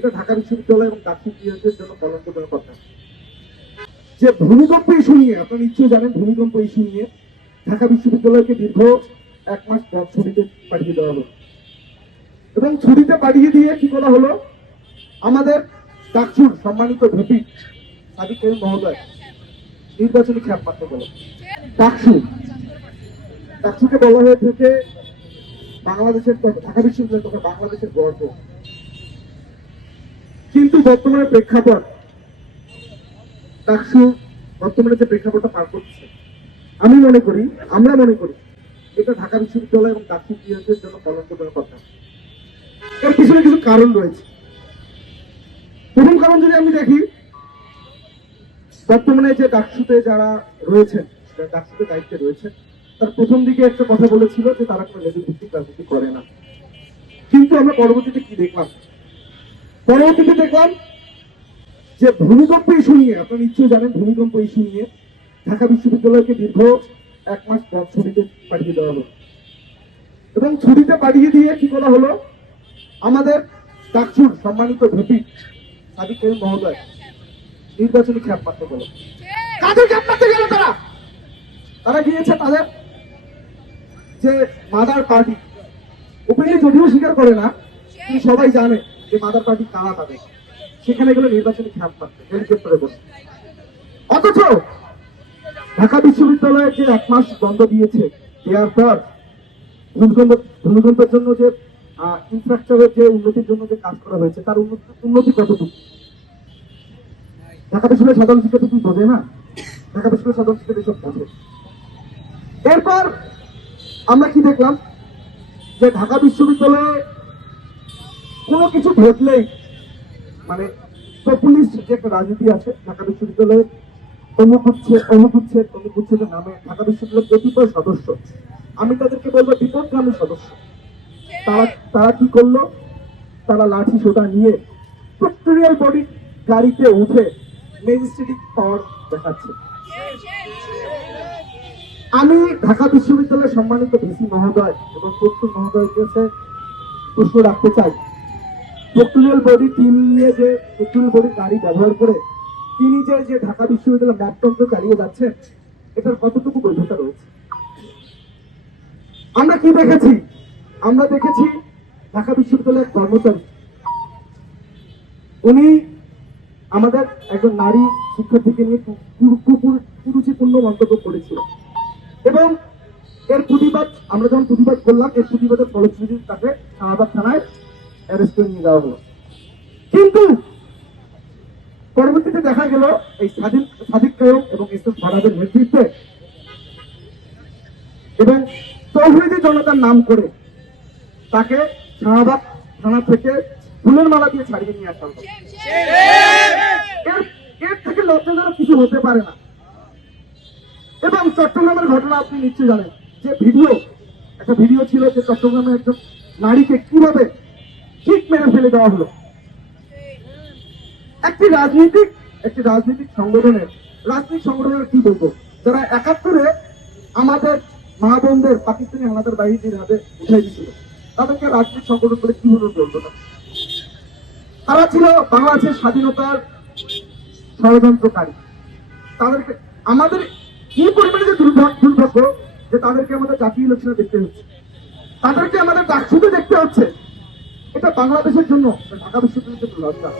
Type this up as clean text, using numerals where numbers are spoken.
এটা ঢাকা বিশ্ববিদ্যালয় এবং ডাকসু ইতিহাসের জন্য কলঙ্কজনক কথা। যে ভূমিকম্প ইস্যু নিয়ে আপনারা নিশ্চয়ই জানেন, ভূমিকম্প ইস্যু নিয়ে ঢাকা বিশ্ববিদ্যালয়কে দীর্ঘ 1 মাস পর ছুটিতে পাঠিয়ে দেওয়া হলো এবং ছুটিতে পাঠিয়ে দিয়ে কি করা হলো, আমাদের ডাকসুর সম্মানিত ভিপি সাদিক কাইয়ুম মহোদয় নির্বাচনী খ্যাপ মারতে গেল। ডাকসুকে বলা হয়ে থেকে বাংলাদেশের ঢাকা বিশ্ববিদ্যালয় তথা বাংলাদেশের গর্ব, কিন্তু বর্তমানে প্রেক্ষাপট ডাকসু বর্তমানে যে প্রেক্ষাপটটা পার করছে, আমরা মনে করি এটা ঢাকা বিশ্ববিদ্যালয় এবং ডাকসু ইতিহাসের জন্য কলঙ্কজনক কথা। এর পিছনে কিছু কারণ রয়েছে। প্রথম কারণ যদি আমি দেখি, বর্তমানে যে ডাকসুতে যারা রয়েছেন, ডাকসুতে দায়িত্বে রয়েছেন, তার প্রথম দিকে একটা কথা বলেছিল যে তারা কোনো লেজুর ভিত্তিক রাজনীতি করে না, কিন্তু আমরা পরবর্তীতে কি দেখলাম, যে ভূমিকম্প ইস্যু নিয়ে আপনারা নিশ্চয়ই জানেন, ভূমিকম্প ইস্যু নিয়ে ঢাকা বিশ্ববিদ্যালয়কে দীর্ঘ 1 মাস পর ছুটিতে পাঠিয়ে দেওয়া হলো এবং ছুটিতে পাঠিয়ে দিয়ে কি করা হলো, আমাদের ডাকসুর সম্মানিত ভিপি সাদিক কাইয়ুম মহোদয় নির্বাচনী খ্যাপ মারতে গেল। কাদের খ্যাপ মারতে গেল? তারা গিয়েছে তাদের যে মাদার পার্টি, ওপেনলি যদিও স্বীকার করে না, কিন্তু সবাই জানে যে মাদার পার্টি কারা তাদের, সেখানে গেলে নির্বাচনী খ্যাপ মারতে হেলিকপ্টারে বসে। অথচ ঢাকা বিশ্ববিদ্যালয়ের যে 1 মাস বন্ধ দিয়েছে, দেওয়ার পর ভূমিকম্পের জন্য যে ইনফ্রাস্ট্রাকচারের যে উন্নতির জন্য যে কাজ করা হয়েছে, তার উন্নতি কতটুকু ঢাকা বিশ্ববিদ্যালয়ের সাধারণ শিক্ষার্থী কি বোঝে না? ঢাকা বিশ্ববিদ্যালয়ের সাধারণ শিক্ষার্থী সব বোঝে। এরপর আমরা কি দেখলাম, যে ঢাকা বিশ্ববিদ্যালয়ে কোনো কিছু ঘটলেই মানে পপুলিস্ট যে একটা রাজনীতি আছে, ঢাকা বিশ্ববিদ্যালয়ে অমুক নামে ঢাকা বিশ্ববিদ্যালয়ের কতিপয় সদস্য, আমি তাদেরকে বলবো বিপদগামী সদস্য, তারা কি করলো, তারা লাঠি সোটা নিয়ে প্রক্টোরিয়াল বডি গাড়িতে উঠে ম্যাজিস্ট্রেটিক পাওয়ার দেখাচ্ছে। আমি ঢাকা বিশ্ববিদ্যালয়ের সম্মানিত ভিসি মহোদয় এবং প্রক্টর মহোদয়ের কাছে প্রশ্ন রাখতে চাই, প্রক্টোরিয়াল বডি টিম নিয়ে যে প্রক্টোরিয়াল বডি গাড়ি ব্যবহার করে তিনি যে ঢাকা বিশ্ববিদ্যালয়ের ম্যাপতন্ত্র চালিয়ে যাচ্ছেন, এটার কতটুকু বৈধতা রয়েছে? আমরা কি দেখেছি? আমরা দেখেছি ঢাকা বিশ্ববিদ্যালয়ের কর্মচারী, উনি আমাদের একজন নারী শিক্ষার্থীকে নিয়ে কুরুচিপূর্ণ মন্তব্য করেছিল এবং এর প্রতিবাদ আমরা যখন প্রতিবাদ করলাম, এর প্রতিবাদের ফলশ্রুতিতে তাকে শাহবাগ থানায় অ্যারেস্ট করে নিয়ে যাওয়া হলো। কিন্তু পরবর্তীতে দেখা গেল এই সাদিক কাইয়ুম এবং এসএস ফারাদের নেতৃত্বে এবং তৌহিদি জনতার নাম করে তাকে শাহবাগ থানা থেকে ফুলের মালা দিয়ে ছাড়িয়ে নিয়ে আসা হলো। এর থেকে লজ্জাজনক কিছু হতে পারে না। এবং চট্টগ্রামের ঘটনা আপনি নিশ্চয়ই জানেন, যে একটা ভিডিও ছিল যে চট্টগ্রামের একজন নারীকে কিভাবে ঠিক মেরে ফেলে দেওয়া হলো। একটি রাজনৈতিক সংগঠনের কি বলবো, যারা 71-এ আমাদের মা বোনদের পাকিস্তানি হানাদার বাহিনীর হাতে উঠাই দিয়েছিল, তাদেরকে রাজনৈতিক সংগঠন করে কিভাবে বলতো না? তারা ছিল বাংলাদেশের স্বাধীনতার ষড়যন্ত্রকারী। তাদেরকে আমাদের কি পরিমাণে যে দুর্ভাগ্য যে তাদেরকে আমাদের জাতীয় ইলেকশনে দেখতে হচ্ছে, তাদেরকে আমাদের ডাকসুতে দেখতে হচ্ছে। এটা বাংলাদেশের জন্য, ঢাকা বিশ্ববিদ্যালয়ের জন্য লজ্জা।